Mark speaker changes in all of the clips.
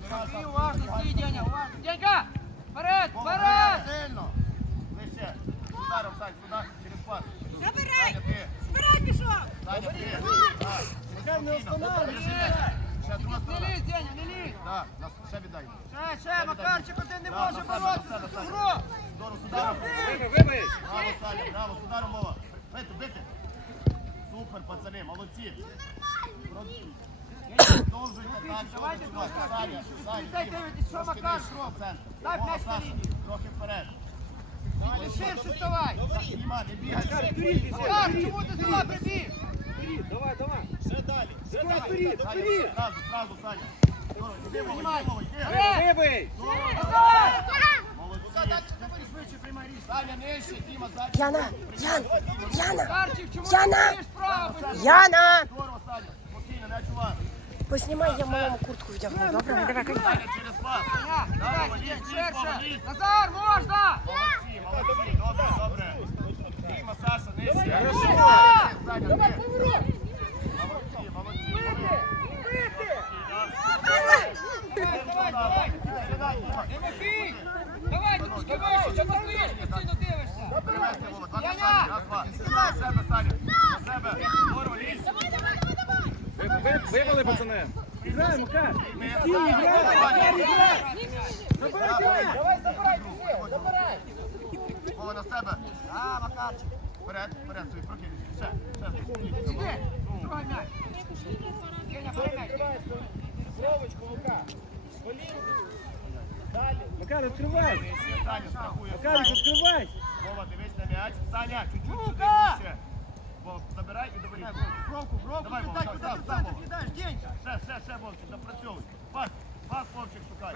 Speaker 1: Ти уважно, стій, Деня, уважно. Денька! Вперед, вперед!
Speaker 2: Сильно. Вище. Ударом, Сань, сюди, через пас.
Speaker 3: Забирай!
Speaker 2: Ти.
Speaker 3: Вперед пішов!
Speaker 2: Саня, ти. Так,
Speaker 4: не останавливай.
Speaker 2: Ще друга
Speaker 1: Не лізь, Деня, не лізь.
Speaker 2: Так, нас ще віддай.
Speaker 1: Ще, ще, Макарчик, один не
Speaker 2: Да,
Speaker 1: може боротися за цю гру.
Speaker 2: Здорово, з ударом.
Speaker 4: Вибий!
Speaker 2: Браво, Саня, браво, з ударом, Вова. Бити, бити. Супер, пацани, молодці. Продовжуйте так,
Speaker 1: Давайте трошки. Став
Speaker 2: Вова,
Speaker 1: м'яч на лінію.
Speaker 2: трохи вперед.
Speaker 1: Ширше вставай.
Speaker 2: Не.
Speaker 4: Макар,
Speaker 1: чому ти сюди прибіг?
Speaker 4: Давай, давай!
Speaker 2: Ще далі. Ще далі.
Speaker 4: вперед.
Speaker 2: Зразу, зразу, Саня.
Speaker 4: Вибий!
Speaker 5: Яна, Ян, Яна, Яна. Яна!
Speaker 2: Саня. Спокійно, м'яч у вас.
Speaker 5: Поснімай, я малому куртку вдягну, добре? Давай, давай.
Speaker 2: Через вас.
Speaker 1: Давай. Назар, можна!
Speaker 2: Молодці, молодці, добре, добре. Діма, Саша, нижче.
Speaker 4: Хорошо. Давай, поворот!
Speaker 2: Молодці, молодці.
Speaker 1: Давай, давай, давай.
Speaker 2: Сідай, Діма.
Speaker 1: Тимофій! Давай, тільки вище, що ти стоїш, постійно дивишся.
Speaker 2: Привезти, Вова, два. Саня, раз, два. На себе, Саня, на себе. Здорово, лізь.
Speaker 4: Ви- ви- Вибили, пацани! Стій,
Speaker 2: Саня, давай!
Speaker 4: Забирай, давай!
Speaker 1: Давай, забирай.
Speaker 2: Вова, на себе.
Speaker 1: А, Макарчик.
Speaker 2: Вперед, вперед, свій, прокинь. Ще, ще.
Speaker 1: Іди, трогай м'яч. Деня, бери м'яч.
Speaker 4: Словочку, Лука! Далі! Макар, відкривай!
Speaker 2: Саня страхує.
Speaker 4: Макар, відкривай!
Speaker 2: Вова, дивись на м'яч. Саня, чуть-чуть сюди
Speaker 1: Лука!
Speaker 2: Ближче. Забирай і добери.
Speaker 1: Бровку, бровку,
Speaker 2: Давай,
Speaker 1: ти
Speaker 2: Вова,
Speaker 1: так,
Speaker 2: так,
Speaker 1: в
Speaker 2: так,
Speaker 1: центр
Speaker 2: Вова.
Speaker 1: кидаєш, Денька.
Speaker 2: Все, все, все, Вовчик, допрацьовуй. Пас, пас, Вовчик, шукай.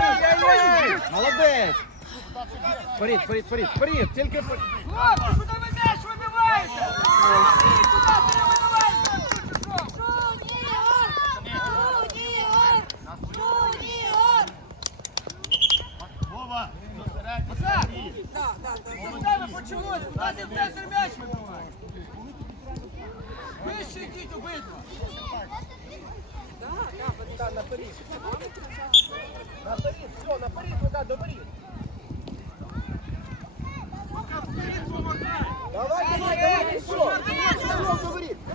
Speaker 4: Ай-яй-яй! Молодець! Вперед, вперед, вперед, вперед! Тільки вперед!
Speaker 1: Хлопці, куди ви м'яч вибиваєте? Куди ти не вибиваєш?
Speaker 2: На свою. Вова, зосередься.
Speaker 1: Назар!
Speaker 2: на грі.
Speaker 1: Це в тебе почалося, куди ти в центр м'яч вибиваєш? Вище йдіть обидва.
Speaker 4: Давай, давай, давай, пішов!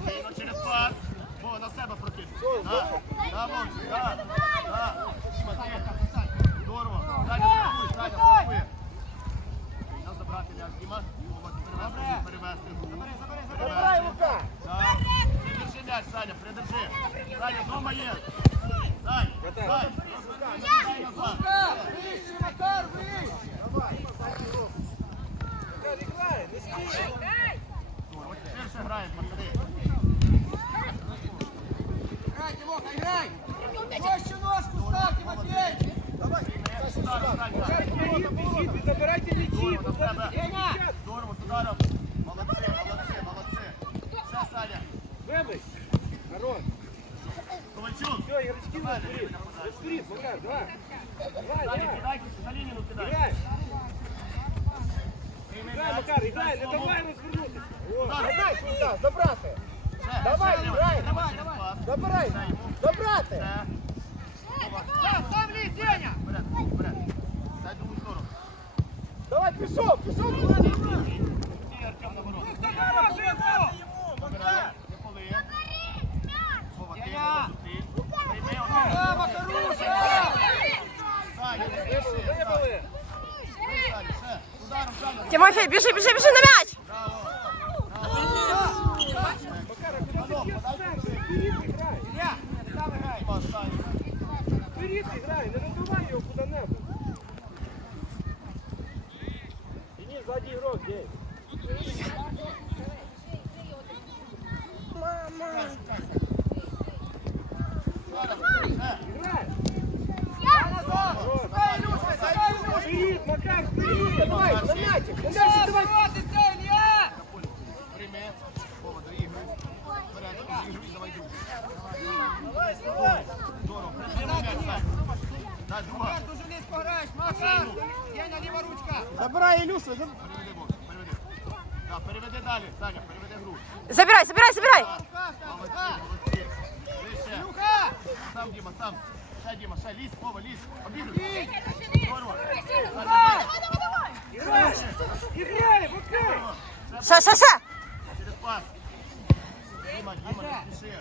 Speaker 2: Спокійно, через пас. Вова, на себе прокинь. Да, да, Вовчик, да, да. Діма, ти. Здорово. Саня, страхуй, Саня, страхує. Треба забрати м'яч, Діма. Вова, перевести, перевести.
Speaker 4: Забирай, Лука!
Speaker 2: Так. Придержи м'яч, Саня, придержи. Саня, дома є. Сань, Сань, розвернись назад.
Speaker 1: Макар, вище, Макар, вище.
Speaker 4: Макар, іграй, не стій!
Speaker 2: От Ширше грають, пацани.
Speaker 1: Грай, Тимоха, грай. Жорстче ножку став, Тимофей.
Speaker 2: Ударом, Сань, грай.
Speaker 4: Біжіть, біжіть, забирайте м'ячі!
Speaker 2: Здорово, на себе.
Speaker 1: Деня.
Speaker 2: Здорово, з ударом. Молодці, молодці, молодці. Ще, Саня.
Speaker 4: Вибий! Народ!
Speaker 2: Ковальчук.
Speaker 4: Все, на вперед! Вперед, Макар, давай! Давай, давай! Играй! Играй, Макар, играй!
Speaker 2: Слово.
Speaker 4: давай розвернутися!
Speaker 2: Удар.
Speaker 4: сюди, забрати!
Speaker 2: Ще,
Speaker 4: Давай,
Speaker 1: давай, давай.
Speaker 2: пас.
Speaker 4: Забирай!
Speaker 2: Ще йому.
Speaker 4: Забрати!
Speaker 2: Ще.
Speaker 1: Сам, сам лізь, Деня.
Speaker 2: Вперед, вперед. Дай другу сторону.
Speaker 4: Давай, пішов, пішов!
Speaker 2: Ті, Артем, на ворот.
Speaker 1: Хто хороший йому?
Speaker 2: Забирай. Не поли. Вова, ти
Speaker 1: Деня.
Speaker 2: його зустрій. Прийми один.
Speaker 1: А, Макаруша.
Speaker 2: Саня, не спіши.
Speaker 4: Вибили!
Speaker 2: Саня, ще. З ударом, Саня.
Speaker 5: Тимофій, біжи, біжи, біжи на м'яч!
Speaker 2: Браво.
Speaker 4: Макар, а куди ти б'єш центр? Вперед грай!
Speaker 1: Я, там грай.
Speaker 2: Діма, Саня.
Speaker 4: Вперед грай, не розбивай його куди-небудь! Іди, ззаді ігрок, Дей! Грай!
Speaker 1: Я назад. Шукай, Ілюша, шукай, Ілюша.
Speaker 4: Вперед, Макар, вперед! Давай, на м'ячик! На м'ячик,
Speaker 1: Все,
Speaker 4: давай!
Speaker 1: Макар, дуже низько граєш, Маша. Деня, ліва ручка.
Speaker 4: Забирай Ілюшу!
Speaker 2: Переведи. Да, переведи далі, Саня, переведи гру.
Speaker 5: Забирай, забирай, забирай!
Speaker 2: Молодці, молодці. Вище. Сам сам, Діма, сам. Ще, Діма, ще, лізь, Вова, лізь. Обігруй. Здорово.
Speaker 1: Іграй, окей!
Speaker 5: Ще, ще, ще.
Speaker 2: Через пас. Діма, Діма, не спіши.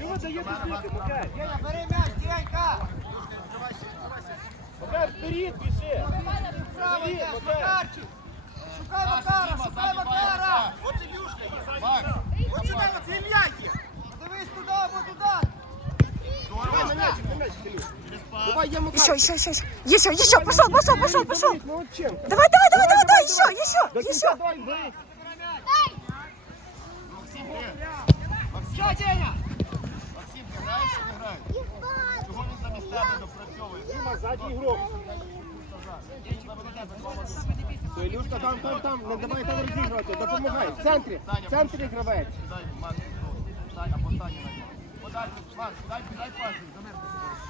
Speaker 1: Чого дає тобі, Макар? Деня, бери м'яч, Денька!
Speaker 4: Макар, вперед.
Speaker 1: Право
Speaker 4: Макар.
Speaker 1: Макарчик! Шукай Макара, шукай Макара!
Speaker 2: От Ілюшка. Макс.
Speaker 1: От сюди, це Ілля є! Подивись туди або
Speaker 5: Еще, еще, еще, еще. Еще, еще. Пошел, пошел, пошел, пошел. Давай, давай, давай, давай, давай. Еще, еще, еще.
Speaker 1: Що, Деня?
Speaker 2: Максим, ти граєш чи не граєш? Чого він замість тебе допрацьовує?
Speaker 4: Діма, задній ігрок. Ілюшка, там, там, там. Не давай там розігрувати. Допомагай. В центрі. В центрі гравець.
Speaker 2: Дай, Макс, Сань, або Саня на нього. Подай, Макс, дай, дай пас, замір.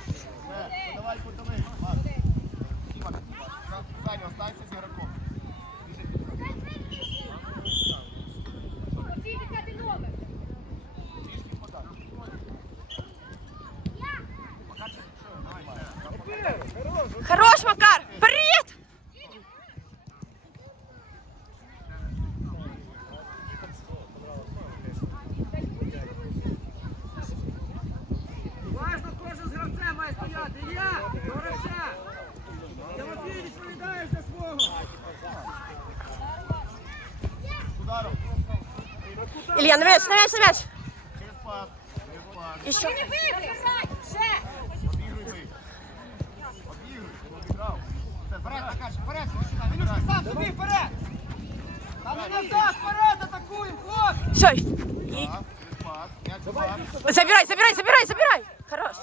Speaker 2: Все, подавай кутовий, Макс. Саня, останься з ігроком. Біжи. Трішки подай. Макарчик, що, давай.
Speaker 5: Хорош, Макар. Привет.
Speaker 1: Важно кожен з гравцем має стояти. Ілля, до гравця! Тимофій відповідає за свого!
Speaker 2: З ударом.
Speaker 5: Илья, на мяч, на мяч, на мяч.
Speaker 2: Через пас. Через пас.
Speaker 5: Еще.
Speaker 2: Обігруй ви. Обігруй, ти не обіграв. Все,
Speaker 1: Вперед,
Speaker 2: забирай.
Speaker 1: Макарчик, вперед! Ілюшка, вперед! Та не назад, вперед атакуємо!
Speaker 5: Все.
Speaker 2: Так, через пас. М'яч в пас.
Speaker 5: Забирай, забирай, забирай, забирай. Хорош.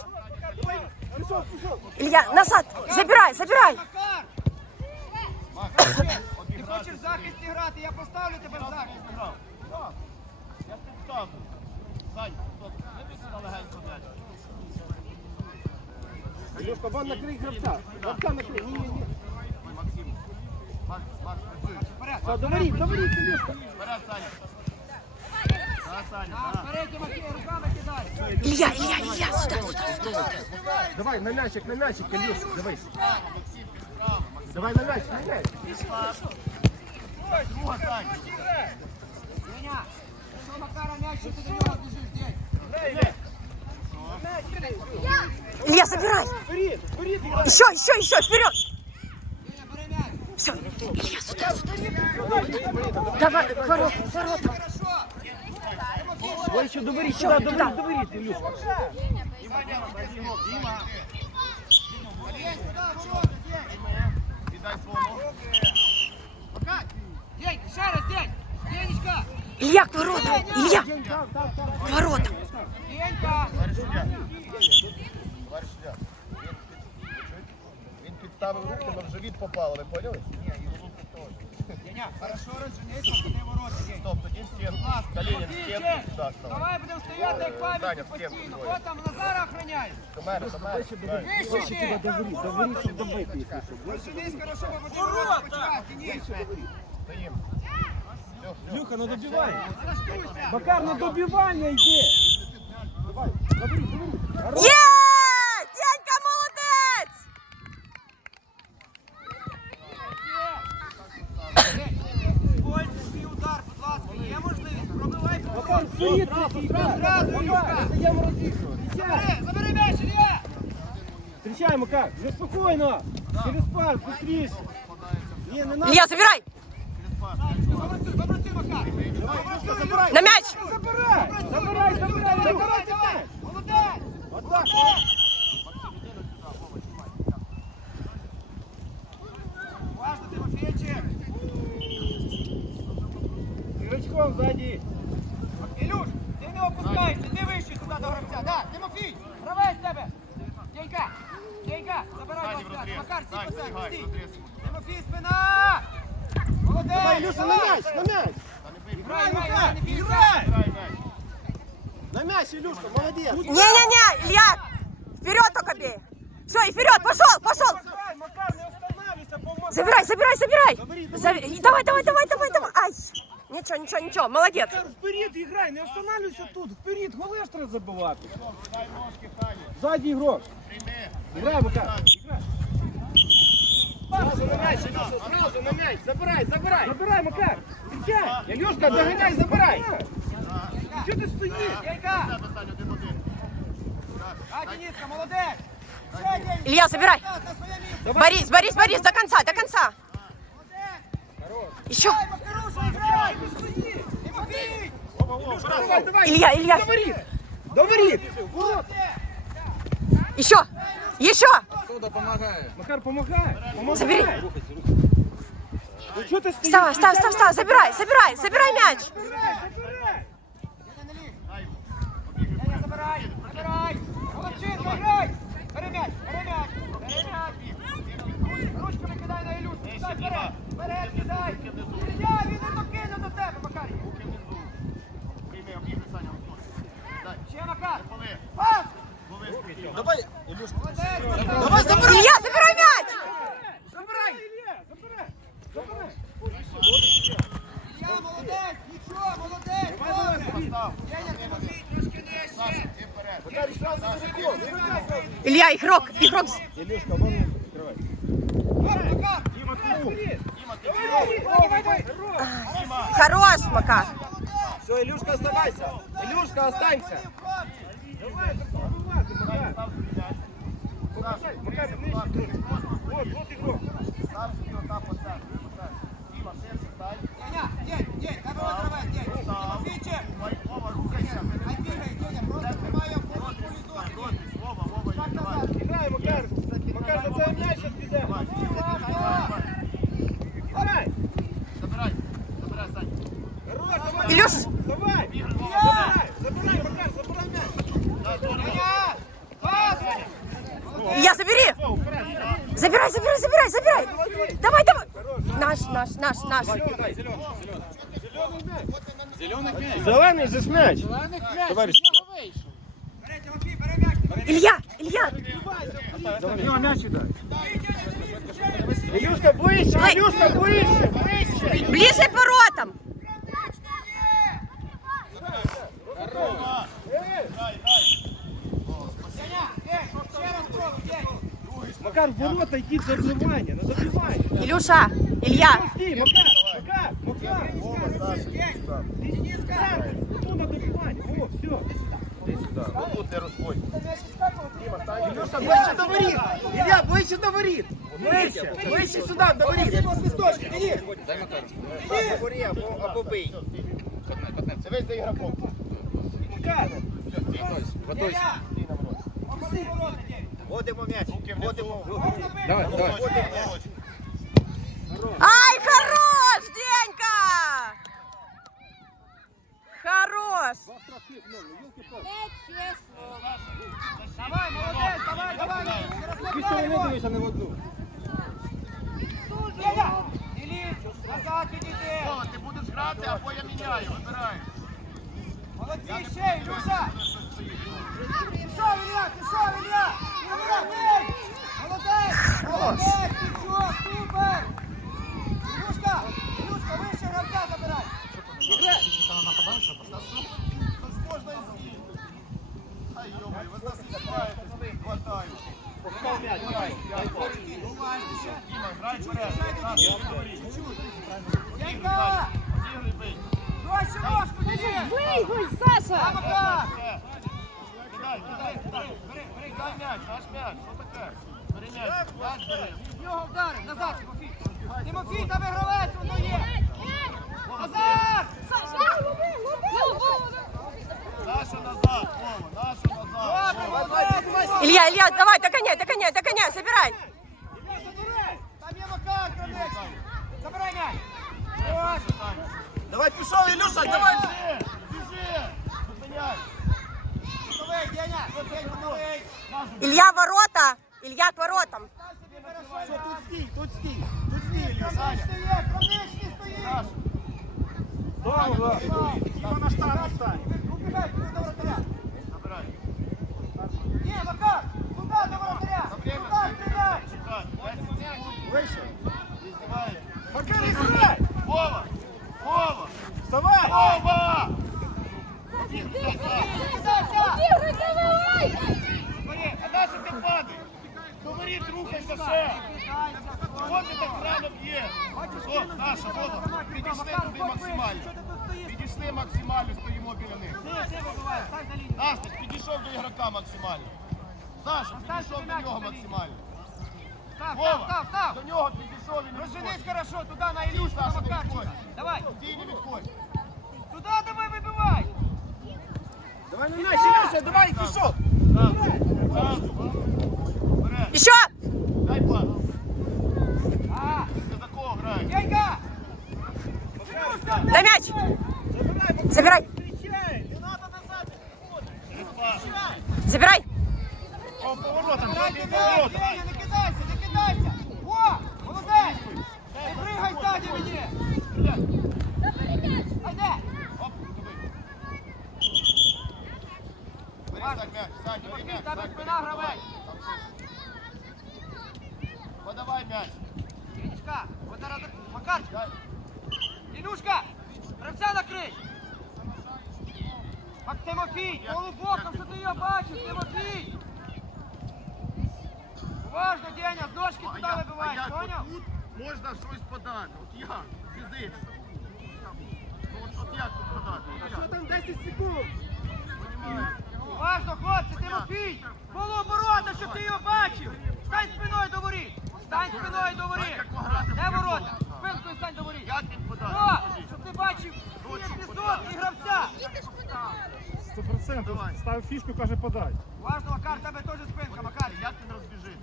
Speaker 5: Илья, назад. Забирай, забирай.
Speaker 1: Макар!
Speaker 2: Макс,
Speaker 1: Ти
Speaker 2: обіграти.
Speaker 1: хочеш в захисті грати, я поставлю тебе в захист.
Speaker 2: Вказую. Сань. Вибій сюди легенько.
Speaker 4: Ілюшка, вон накрий гравця. Гравця накрий. Ні, ні, ні.
Speaker 2: Максим. Макс, Макс, працюй.
Speaker 1: Вперед!
Speaker 4: Все, говоріть, говоріть, Ілюшка.
Speaker 2: Вперед, Саня. Да, Саня, да.
Speaker 1: вперед, Тимофій, руками кидай!
Speaker 5: Илья, Илья, Илья, сюда, сюда.
Speaker 4: Давай, на м'ячик, на м'ячик, Ілюш, дивись.
Speaker 2: Справа, Максим, справа.
Speaker 4: Давай на м'яч, на м'яч.
Speaker 2: Друга, Сань.
Speaker 1: Деня,
Speaker 5: Илья, забирай.
Speaker 4: Вперед, вперед, іграй.
Speaker 5: Еще, еще, еще, вперед.
Speaker 1: Деня, бери м'яч!
Speaker 5: Все. Илья, сюда, сюда. Давай, ворота, ворота.
Speaker 1: Хорошо!
Speaker 4: Ой, ще доверіть, сюди, доверіть, доверіть, Ілюшка.
Speaker 2: Діма, Діма, дай синок, Діма.
Speaker 1: День, сюди, ворота, День!
Speaker 2: Віддай свого.
Speaker 1: Макар! День, ще раз, День! Денечка!
Speaker 5: Илья, к воротам. Илья, к воротам.
Speaker 2: Він, підставив руки, але в живіт попало, ви поняли? Ні, і руку теж.
Speaker 1: Деня, хорошо куди ворота,
Speaker 2: Стоп, тоді в стінку. Калінін в стінку сюди став.
Speaker 1: Давай будемо стояти як
Speaker 2: в
Speaker 1: постійно. Хто там Назара охороняє?
Speaker 2: До мене, до мене.
Speaker 1: Вище ще!
Speaker 4: Доверіть, доверіть, щоб добити, якщо.
Speaker 1: Розженись, хорошо, ми будемо ворота почувати. Ні,
Speaker 2: Стоїм. Все, все.
Speaker 4: Люха, ну добивай.
Speaker 1: Налаштуйся!
Speaker 4: Макар, на добивання йди. Давай, доберіть, доберіть.
Speaker 5: Є! Дядька молодець!
Speaker 1: Используй свій удар, будь ласка, є можливість, пробивай.
Speaker 4: Макар, вперед, трохи, іграй.
Speaker 1: Зразу,
Speaker 4: Макар,
Speaker 1: Люка.
Speaker 4: даємо розігрувати.
Speaker 1: Забери, забери м'яч, Ілля!
Speaker 4: Встречай, Макар, вже спокійно. Через пас, быстріше. Ні, не надо.
Speaker 5: Илья, забирай.
Speaker 1: Попрацюй, попрацюй, Макар! Попрацюй,
Speaker 4: Забирай.
Speaker 5: На мяч.
Speaker 4: Забирай, забирай, забирай, забирай.
Speaker 1: Молодець!
Speaker 4: Отак.
Speaker 1: Важно, Тимофійчик! Ілюш, ти не опускайся, ти вище сюди до гравця. Тимофій, гравець тебе. Забирай гравця. Тимофій, спина! Молодець!
Speaker 4: Давай, Ілюша, на м'яч, на м'яч.
Speaker 2: Та не бий.
Speaker 1: Грай, грай, грай, не бійся!
Speaker 2: Грай м'яч.
Speaker 4: На м'яч, Ілюшка, молодець.
Speaker 5: Не-не-не, Илья, вперед только бей. Все, и вперед, пошел, пошел.
Speaker 4: Давай, Макар, не останавливайся, помогай.
Speaker 5: Забирай, забирай, забирай.
Speaker 4: Забери, забери.
Speaker 5: Зави- Давай, давай, давай, давай, давай. Ай. Ничего, ничего, ничего, молодец.
Speaker 4: Макар, вперед іграй, не останавливайся тут. Вперед, голи ж треба забивати.
Speaker 2: Дай ножки, Саня.
Speaker 4: Ззаді ігрок.
Speaker 2: Прийми.
Speaker 4: Грай, Макар. Зразу на м'яч, Ілюша, зразу на м'яч. Забирай, забирай. Забирай, Макар. Ілюшка, Ілюшка, доганяй, забирай. Що ти стоїш?
Speaker 1: Денька!
Speaker 2: Тебе, Сань, один-один. Так,
Speaker 1: А, Дениска, молодець! Ще, Денис!
Speaker 5: Илья, забирай.
Speaker 1: Так, на своє місце!
Speaker 5: Борис, Борис, Борис, до конца, до конца.
Speaker 1: Молодець!
Speaker 5: Еще.
Speaker 1: Дай, Макаруша, грай! Не стої! Тимофій!
Speaker 4: Давай, давай.
Speaker 5: Илья, Илья.
Speaker 4: Говорит. Говорит.
Speaker 1: Молодець!
Speaker 5: Еще. Еще.
Speaker 4: Макар, помогай. Помогай.
Speaker 5: Забери.
Speaker 4: Ну що ти стоїш?
Speaker 5: Встав, встав, встав, встав. Забирай, забирай, забирай мяч.
Speaker 4: Забирай, забирай.
Speaker 1: Деня, не лізь!
Speaker 2: дай йому. Обігай.
Speaker 1: Деня, забирай! Забирай! Молодчинка, грай! Бери м'яч, бери м'яч! Бери м'яч! Ручками кидай на Ілюшку! Кидай вперед! Вперед кидай! Ілля, він не докине до тебе, Макарій!
Speaker 2: Руки внизу. Прийми, обігай, Саня. Дай.
Speaker 1: Ще, Макар! Пас! Молодець, Макар!
Speaker 5: Илья, забирай мяч.
Speaker 4: Забирай. Ілля, забирай. Забирай.
Speaker 1: Я молодець! Нічого, молодець!
Speaker 4: Давай,
Speaker 1: Добре!
Speaker 4: давай,
Speaker 2: Став.
Speaker 1: Деня, Тимофій, трошки нижче!
Speaker 2: Саша, ти вперед.
Speaker 4: Макар, зразу за рекорд.
Speaker 5: Илья, игрок, игрок.
Speaker 4: Ілюшка, вон не відкривай.
Speaker 1: Макар!
Speaker 4: Діма, вперед.
Speaker 2: Діма, ти
Speaker 4: Давай, давай, давай.
Speaker 2: Діма.
Speaker 5: Хорош, Макар.
Speaker 4: Все, Ілюшка, оставайся. Ілюшка, останься. Давай, допомагати, Макар.
Speaker 2: Став собі м'яч. Саша,
Speaker 4: Макар,
Speaker 2: дивися, будь
Speaker 4: нижче
Speaker 2: ласка,
Speaker 4: трохи.
Speaker 2: просто
Speaker 4: Вот, вот ігрок.
Speaker 2: став собі отак по центру. по центру. Діма, ширше стань.
Speaker 1: Деня, День, День, тебе ось рве, День! Тимофійчик!
Speaker 2: Ой, Вова, рухайся.
Speaker 1: Хай бігає, Деня, просто тримає в футбольній зоні!
Speaker 2: Розбіг, Вова, Вова,
Speaker 1: Так
Speaker 2: йди, давай.
Speaker 1: назад!
Speaker 4: Грай, Макар. Макар, до тебе м'яч зараз піде.
Speaker 2: Давай, давай, давай.
Speaker 4: Давай.
Speaker 2: Забирай, забирай, Сань.
Speaker 4: Хорош, давай.
Speaker 5: Ілюш.
Speaker 4: Давай.
Speaker 2: Ігор, Вова,
Speaker 4: Забирай, забирай, Макар, забирай м'яч.
Speaker 2: дай, здорово.
Speaker 1: Деня! Пас!
Speaker 5: Илья, забери.
Speaker 4: О, вперед.
Speaker 5: Забирай, забирай, забирай, забирай. Давай, давай. Наш, наш, наш, наш.
Speaker 4: Зелений же ж м'яч. Товариш.
Speaker 1: Бери, Тимофій, бери м'яч!
Speaker 5: Илья, Илья.
Speaker 4: Його м'яч дай. Ілюшка, ближче,
Speaker 5: Ой.
Speaker 4: Ілюшка, ближче, ближче.
Speaker 5: Ближе к воротам.
Speaker 2: Дай, дай.
Speaker 1: Деня, День, ще раз пробуй, День!
Speaker 4: Макар, в ворота йдіть за добивання, на добивання.
Speaker 5: Илюша, Илья.
Speaker 4: Стій, Макар, Макар, Макар.
Speaker 2: Вова, Саша,
Speaker 1: День!
Speaker 4: Дениска. Ну, на добивання. О, все.
Speaker 2: Ну, тут не розходь.
Speaker 4: Ілюша, ближче до воріт. Ілля, ближче до воріт. Ближче, ближче сюди, до воріт.
Speaker 1: Свисточки, Денис!
Speaker 2: Гори або, або бий. Дивись за ігроком.
Speaker 4: Макар.
Speaker 1: Деня! Обходи ворота, День!
Speaker 2: Водимо м'яч. Водимо.
Speaker 1: Можна бити!
Speaker 2: Давай, давай.
Speaker 5: Ай, хорош, Денька. Хорош.
Speaker 1: Давай, молодець, давай, давай! Не
Speaker 4: Ти
Speaker 1: розслабляй
Speaker 4: що не
Speaker 1: його!
Speaker 4: дивишся не в одну?
Speaker 1: Деня! Не лізь! Назад відійди!
Speaker 2: Вова, ти будеш грати, або я міняю. Вибирай.
Speaker 1: Молодці, ще, Ілюша! Пішов, Ілля, пішов, Ілля! Ілля, бий! Молодець! Молодець, нічого, супер! Ілюшка, Ілюшка, вище гравця забирай!
Speaker 2: Можна і з'їсти. Ай, йомай, ви нас і справитесь, ми їх хватаємо.
Speaker 1: Уважніше!
Speaker 2: Діма, грай вперед. Саша, говори.
Speaker 1: Янька!
Speaker 2: Ігри бий.
Speaker 1: Проще ножку,
Speaker 5: Саша.
Speaker 1: Макар!
Speaker 2: Кидай, кидай, кидай. Бери, бери, м'яч, наш м'яч. Що таке? Бери м'яч, м'яч бери.
Speaker 1: В нього вдарив, назад, Тимофій! Тимофій, там гравець, воно є! Назад!
Speaker 2: Нашу назад, Вова, нашу назад. Вова.
Speaker 1: молодець!
Speaker 5: Илья, Илья, давай, догоняй, догоняй, догоняй, забирай.
Speaker 2: Давай пішов, Ілюша, давай. Біжи, біжи. Зупиняй.
Speaker 1: Готовий, Деня! День готовий!
Speaker 5: Илья, ворота. Илья, к воротам.
Speaker 1: Став собі хорошо!
Speaker 2: Що, тут стій, тут стій. Тут стій, Ілля, Саня.
Speaker 1: Кроничний є, кроничний стоїть!
Speaker 2: Саша.
Speaker 4: Слава. Діма на штангу стань.
Speaker 1: Убігай, туди до воротаря!
Speaker 2: Забирай.
Speaker 1: Ні, Макар! Туди до воротаря! Туди стріляй!
Speaker 2: Чекай, 10 секунд.
Speaker 4: Вище.
Speaker 2: Не здавай.
Speaker 4: Макар, грай.
Speaker 2: Вова, Вова,
Speaker 4: Вставай.
Speaker 2: Вова.
Speaker 1: Сядь, сядь! Бери!
Speaker 2: воріт, рухайся ще. Чого ти так рано б'єш? О, Саша, Вода, підійшли туди максимально. Підійшли максимально, стоїмо біля них. Настя, підійшов до ігрока максимально. Саша, підійшов до нього максимально.
Speaker 1: Став,
Speaker 2: Вова,
Speaker 1: став, став.
Speaker 2: до нього підійшов, він
Speaker 1: Розженись хорошо, туда на Илюшу, на Макарчика. Давай,
Speaker 2: Стій, не відходь.
Speaker 1: Туда давай выбивай.
Speaker 4: Давай на м'яч, Ілюша, давай.
Speaker 2: Вперед,
Speaker 5: Еще!
Speaker 2: дай пас.
Speaker 1: А,
Speaker 2: Ти за кого граєш?
Speaker 1: Денька.
Speaker 5: Дай мяч! Забирай! Забирай!
Speaker 2: По поворотам,
Speaker 1: Давай,
Speaker 2: по
Speaker 1: кидай,
Speaker 2: поворотам.
Speaker 1: Деня, не кидайся, не кидайся. О, молодець. Не пригай сзади мені. Айде.
Speaker 2: Оп, туди. Бери сядь м'яч, сядь, бери м'яч,
Speaker 1: Тебе
Speaker 2: сядь,
Speaker 1: спина
Speaker 2: бери,
Speaker 1: гравець.
Speaker 2: Подавай м'яч.
Speaker 1: Денечка, вот зараз Макарчик.
Speaker 2: Дай.
Speaker 1: Ілюшка, гравця накрий. Мак Тимофій, полубоком, що ти його бачив, Тимофій. Уважно, Деня, з ножки туди
Speaker 2: як
Speaker 1: поняв?
Speaker 2: тут можна щось подати? От як? Фізично. Ну, от- От як тут подати? От
Speaker 4: Що
Speaker 2: як?
Speaker 4: там 10 секунд?
Speaker 2: Понімаєш?
Speaker 1: Уважно, Коло Полуоборота, щоб ти його бачив! Стань спиною до воріт! Стань спиною до воріт! Де ворота? Спинкою стань до воріт!
Speaker 2: Як він подати?
Speaker 1: О, щоб ти бачив і епізод, і гравця!
Speaker 3: Сто процентів.
Speaker 2: Давай.
Speaker 3: Став фішку, каже, подай.
Speaker 1: Уважно, Макар, тебе теж спинка, Макар!
Speaker 2: Як він розбіжить?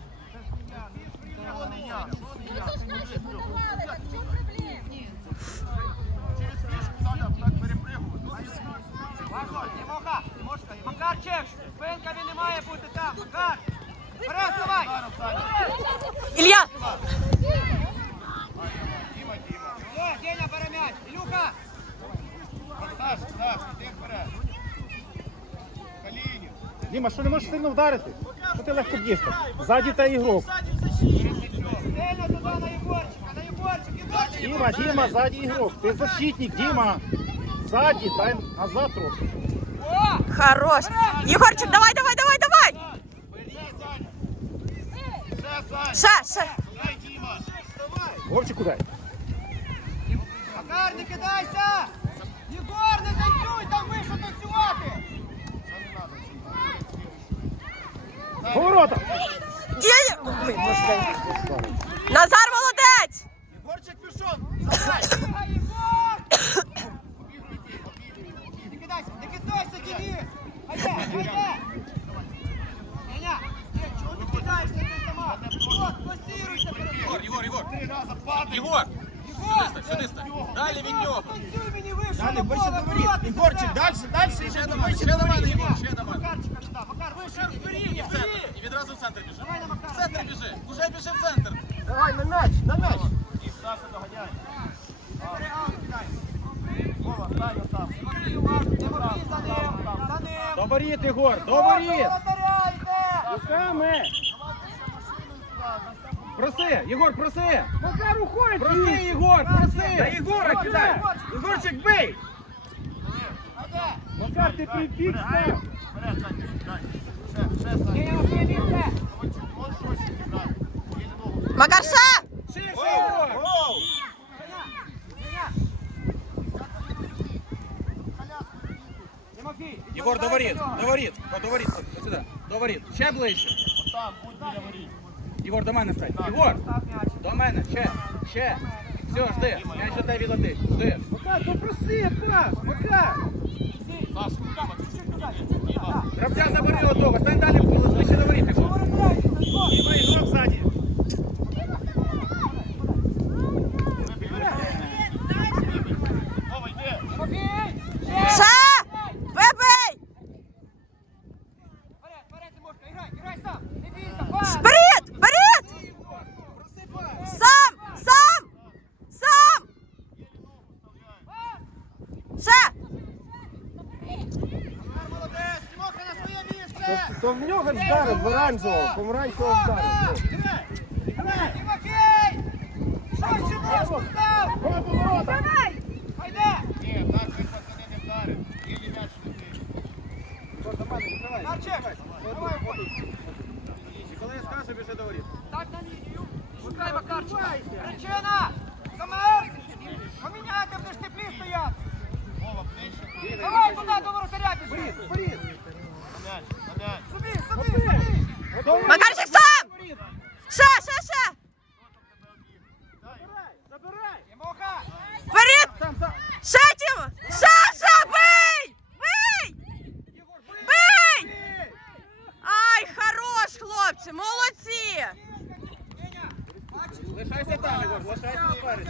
Speaker 2: Що не я? Що не я? Це не ви. Через фішку треба так перепригувати.
Speaker 1: Уважно, Тимоха, Тимошка, Макарчик! Спинка він не має бути там, Макар! Вперед, давай!
Speaker 2: Зараз, Саня.
Speaker 5: Илья!
Speaker 2: Діма, Діма.
Speaker 1: О, Деня, бере м'яч! Ілюха!
Speaker 2: Саш, Саш, іди вперед. Калінів.
Speaker 3: Діма, що не можеш сильно вдарити? Що ти легко б'єш так? Ззаді та ігрок.
Speaker 1: Сильно туди на Єгорчика, на Єгорчик, Єгорчик!
Speaker 3: Діма, Діма, ззаді ігрок. Ти защитник, Діма. Ззаді, дай назад трохи.
Speaker 1: О!
Speaker 5: Хорош! Егорчик, давай, давай, давай, давай!
Speaker 2: Ще.
Speaker 5: Ще!
Speaker 2: Дай, Діма.
Speaker 3: Дай.
Speaker 1: Макар, не кидайся! Єгор, не танцюй, там вийшов танцювати!
Speaker 3: Поворота!
Speaker 5: Деня! Блин, може, Назар молодець!
Speaker 2: Горчик пішов.
Speaker 1: Бігай, Єгор! Не кидайся, не кидайся, Денис! Хайде, хайде! Деня, День, чого ти кидаєшся ти сама? От, посіруйся перед ним!
Speaker 2: Єгор, Єгор. Три рази падай.
Speaker 6: Егор,
Speaker 1: Єгор!
Speaker 6: сюди сюди. Далі від нього.
Speaker 1: Танцюй мені вийшов
Speaker 4: Далі,
Speaker 1: на
Speaker 4: вище
Speaker 1: поле,
Speaker 4: до воріт.
Speaker 1: боротися
Speaker 4: Ігорчик,
Speaker 1: треба!
Speaker 4: далі, далі,
Speaker 6: Ще
Speaker 4: ще
Speaker 6: до
Speaker 4: до
Speaker 6: мене, ще до мене, Егор, ще до мене.
Speaker 1: Макарчика туди, Макар, вище!
Speaker 6: І в центр, і відразу в центр біжи.
Speaker 1: Давай на
Speaker 6: В
Speaker 1: Макара!
Speaker 6: центр біжи, уже біжи в центр.
Speaker 4: Давай, на м'яч, на м'яч.
Speaker 2: І Саша доганяй.
Speaker 1: Бери, аут кидай.
Speaker 2: Вова, стань отам.
Speaker 1: Тимофій, уважно, Тимофій за ним, за ним!
Speaker 3: До воріт, Ігор, до воріт!
Speaker 1: Воротаря йде!
Speaker 3: Руками! Проси, Єгор, проси!
Speaker 4: Макар уходить.
Speaker 3: Проси, Єгор, проси!
Speaker 4: Та Єгора кидай. Єгорчик, бий.
Speaker 1: Айде!
Speaker 3: Макар, ти прибіг став!
Speaker 2: Вперед, Саня, дай. Ще, ще, Саня.
Speaker 1: Деня на своє місце!
Speaker 2: Можеш щось зіграти? Є ногу.
Speaker 5: Макар, ще!
Speaker 6: Егор, до воріт, до воріт, О, до воріт, ось сюди, до. Ще ближче.
Speaker 2: Отам, будь біля воріт.
Speaker 6: Єгор, до мене стань.
Speaker 1: М'яч!
Speaker 6: до мене, ще, ще. Все, жди, Я еще тебе відлетить, жди.
Speaker 4: Макар, попроси
Speaker 2: Тарас, пока. Чуть-чуть. Діма.
Speaker 6: Гравця забери отого, стань далі, ближче до воріт.
Speaker 4: Ензо, помаранчево вдарив.
Speaker 2: Ні, так він пацани не вдарив. Її м'яч
Speaker 1: не Давай, давай,
Speaker 4: Коли я скажу, біжи до воріт.
Speaker 1: Так на лінію. Шукай Макарчика. Причина! Самар! Поміняйте, будеш теплі стояти. Давай туди до воротаря біжи. Собі, собі, собі.
Speaker 5: Макарчик сам! Ша, ша,
Speaker 1: ша!
Speaker 5: Вперед! Ще, Тімо! Ще, ще, бий! Бий! Бий! Ай, хорош, хлопці, молодці!
Speaker 4: Лишайся там, Ігор, лишайся на парі.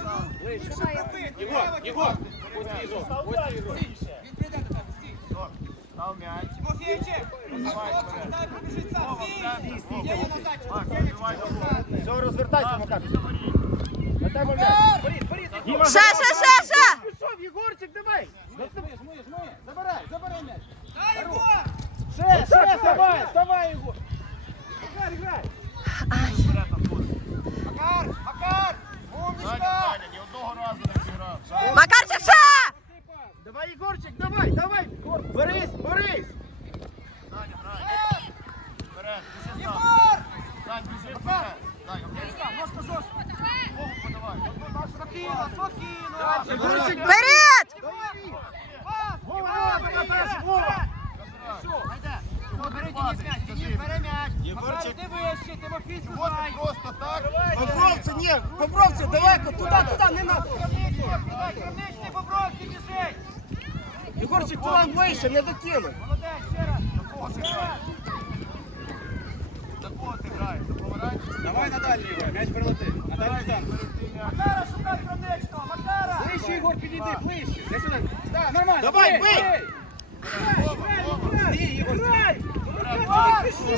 Speaker 4: Ігор, Ігор,
Speaker 1: пусти, Ігор, пусти. М'ячик вам вище,
Speaker 4: не докинув.
Speaker 1: Молодець, ще раз.
Speaker 2: За кого ти граєш? За?
Speaker 6: Давай на дальній, Ігор, м'яч прилети. А далі там.
Speaker 1: Макара, шукай кронечного, Макара!
Speaker 6: Ближче, Ігор, підійди, ближче. Дай сюди. Так, нормально.
Speaker 4: Давай, бий!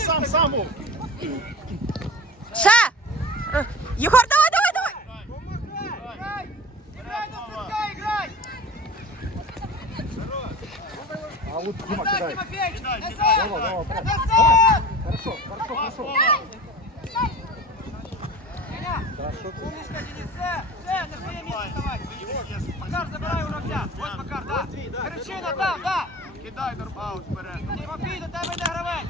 Speaker 3: Сам, сам.
Speaker 5: Ще! Єгор,
Speaker 2: віддай нормал вперед.
Speaker 1: Тимофій, до тебе йде гравець.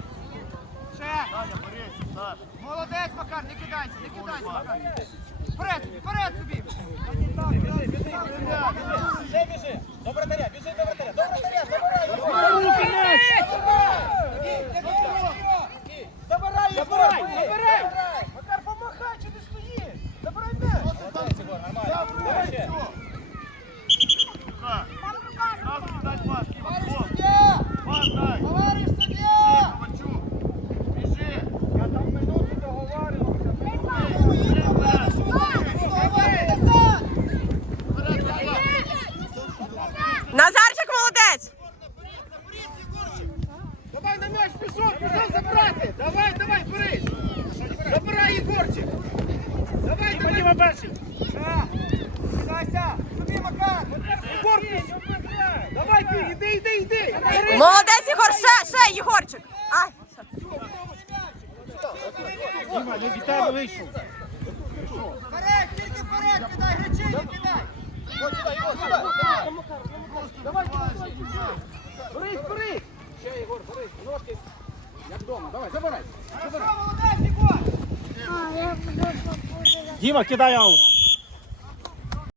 Speaker 1: Ще.
Speaker 2: Саня, борись, Саш.
Speaker 1: Молодець, Макар, не кидайся, не кидайся, Макар. Вперед, вперед собі.
Speaker 6: Біжи, біжи,
Speaker 2: біжи.
Speaker 1: Добре,
Speaker 2: Таря, біжи.
Speaker 3: cima que dá.